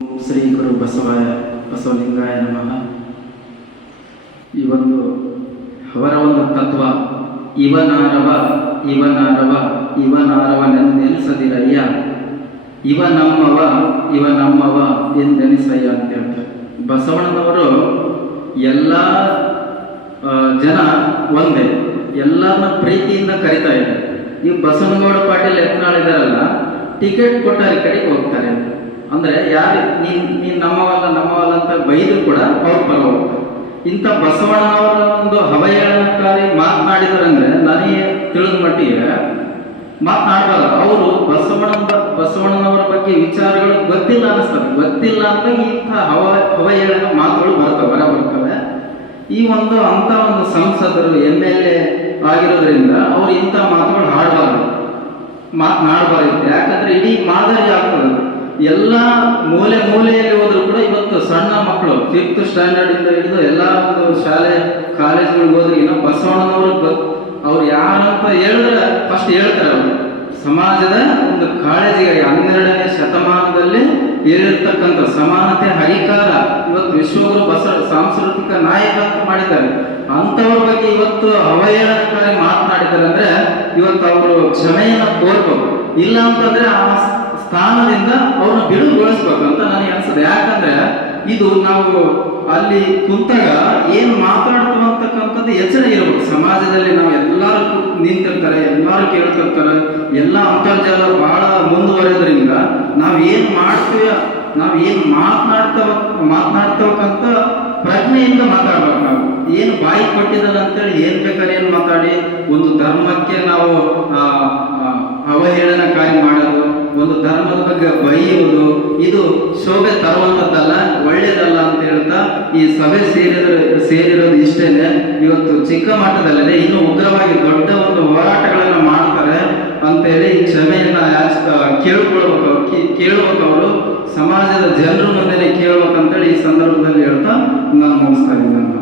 ಶ್ರೀ ಗುರು ಬಸವಲಿಂಗಾಯ ನಮಃ. ಈ ಒಂದು ಅವರ ಒಂದು ತತ್ವ, ಇವನಾರವ ಇವನಾರವ ಇವನಾರವನೆಂದು ನೆನೆಸದಿರಯ್ಯ, ಇವ ನಮ್ಮವ ಎಂದೆನಿಸಯ್ಯ ಅಂತ ಹೇಳ್ತಾರೆ. ಬಸವಣ್ಣನವರು ಎಲ್ಲ ಜನ ಒಂದೇ, ಎಲ್ಲರನ್ನ ಪ್ರೀತಿಯಿಂದ ಕರಿತಾ ಇದ್ದಾರೆ. ಈ ಬಸವನಗೌಡ ಪಾಟೀಲ್ ಯತ್ನಾಳ್ ಇದಾರಲ್ಲ, ಟಿಕೆಟ್ ಕೊಟ್ಟಾರ ಈ ಕಡೆಗೆ ಹೋಗ್ತಾರೆ ಅಂತ. ಅಂದರೆ ಯಾರು ನೀನು ನಮ್ಮವಲ್ಲ ಅಂತ ಬೈದು ಕೂಡ ಅವ್ರ ಪರ ಹೋಗ್ತಾರೆ. ಇಂಥ ಬಸವಣ್ಣನವರ ಒಂದು ಅವಹೇಳನಕಾರಿ ಮಾತನಾಡಿದ್ರಂದ್ರೆ ನನಗೆ ತಿಳಿದ ಮಟ್ಟಿಗೆ ಮಾತನಾಡಬಾರ್ದು. ಅವರು ಬಸವಣ್ಣನವರ ಬಗ್ಗೆ ವಿಚಾರಗಳು ಗೊತ್ತಿಲ್ಲ ಅನ್ನಿಸ್ತದೆ. ಗೊತ್ತಿಲ್ಲ ಅಂತ ಇಂಥ ಅವಹೇಳನ ಮಾತುಗಳು ಬರ್ತವೆ. ಈ ಒಂದು ಅಂಥ ಒಂದು ಸಂಸದರು MLA ಆಗಿರೋದ್ರಿಂದ ಅವ್ರು ಇಂಥ ಮಾತುಗಳು ಮಾತನಾಡಬಾರ್ದು. ಯಾಕಂದ್ರೆ ಇಡೀ ಮಾದರಿ ಆಗ್ತದೆ. ಎಲ್ಲ ಮೂಲೆಯಲ್ಲಿ ಹೋದ್ರು ಕೂಡ ಇವತ್ತು ಸಣ್ಣ ಮಕ್ಕಳು 5th ಸ್ಟ್ಯಾಂಡರ್ಡ್ ಇಂದ ಹಿಡಿದು ಎಲ್ಲ ಒಂದು ಶಾಲೆ ಕಾಲೇಜ್ಗಳಿಗೆ ಹೋದ್ರೆ ಇನ್ನೂ ಬಸವಣ್ಣನವರು ಅವ್ರು ಯಾರಂತ ಹೇಳಿದ್ರೆ ಫಸ್ಟ್ ಹೇಳ್ತಾರೆ. ಅವರು ಸಮಾಜದ ಒಂದು ಕಾಳಜಿಗೆ 12ನೇ ಶತಮಾನದಲ್ಲಿ ಹೇಳಿರ್ತಕ್ಕಂಥ ಸಮಾನತೆ ಹರಿಕಾರ ಇವತ್ತು ವಿಶ್ವಗುರು ಸಾಂಸ್ಕೃತಿಕ ನಾಯಕ ಅಂತ ಮಾಡಿದ್ದಾರೆ. ಅಂಥವ್ರ ಬಗ್ಗೆ ಇವತ್ತು ಅವಹೇಳನಕಾರಿ ಮಾತನಾಡಿದ್ದಾರೆ ಅಂದ್ರೆ ಇವತ್ತು ಅವರು ಕ್ಷಮೆಯನ್ನು ಕೋರ್ಬೇಕು. ಇಲ್ಲ ಅಂತಂದ್ರೆ ಆ ಸ್ಥಾನದಿಂದ ಅವ್ರನ್ನ ಬಿಡುಗೊಳಿಸ್ಬೇಕು ಅಂತ ನನಗೆ ಅನ್ಸುತ್ತೆ. ಯಾಕಂದ್ರೆ ಇದು ನಾವು ಅಲ್ಲಿ ಕುಂತಾಗ ಏನು ಮಾತಾಡ್ತೀವಿ ಅಂತಕ್ಕಂಥದ್ದು ಎಚ್ಚರ ಇರಬೇಕು. ಸಮಾಜದಲ್ಲಿ ನಾವು ಎಲ್ಲರೂ ನಿಂತಿರ್ತಾರೆ, ಎಲ್ಲರೂ ಕೇಳ್ತಿರ್ತಾರೆ. ಎಲ್ಲ ಅಂತರ್ಜಾಲ ಬಹಳ ಮುಂದುವರೆದ್ರಿಂದ ನಾವು ಏನು ಮಾಡ್ತೀವಿ, ನಾವು ಏನು ಮಾತನಾಡ್ತಕ್ಕಂಥ ಪ್ರಜ್ಞೆಯಿಂದ ಮಾತಾಡ್ಬೇಕು. ನಾವು ಏನು ಬಾಯಿ ಕೊಟ್ಟಿದ್ದಲ್ಲ ಅಂತೇಳಿ ಏನು ಬೇಕಾದ್ರೆ ಏನು ಮಾತಾಡಿ ಒಂದು ಧರ್ಮಕ್ಕೆ ನಾವು ಅವಹೇಳನಕಾರಿ ಮಾಡೋದು, ಒಂದು ಧರ್ಮದ ಬಗ್ಗೆ ಬೈಯುವುದು, ಇದು ಶೋಭೆ ತರುವಂಥದ್ದಲ್ಲ, ಒಳ್ಳೇದಲ್ಲ ಅಂತ ಹೇಳ್ತಾ ಈ ಸಭೆ ಸೇರಿರೋದು ಇಷ್ಟೇನೆ. ಇವತ್ತು ಚಿಕ್ಕ ಮಟ್ಟದಲ್ಲದೆ ಇನ್ನೂ ಉಗ್ರವಾಗಿ ದೊಡ್ಡ ಒಂದು ಹೋರಾಟಗಳನ್ನು ಮಾಡ್ತಾರೆ ಅಂತೇಳಿ ಈ ಕ್ಷಮೆಯನ್ನ ಕೇಳ್ಬೇಕು. ಅವರು ಸಮಾಜದ ಜನರ ಮುಂದೆ ಕೇಳ್ಬೇಕಂತೇಳಿ ಈ ಸಂದರ್ಭದಲ್ಲಿ ಹೇಳ್ತಾ ನಾನು ಮುಗಿಸ್ತಾ ಇದ್ದೀನಿ.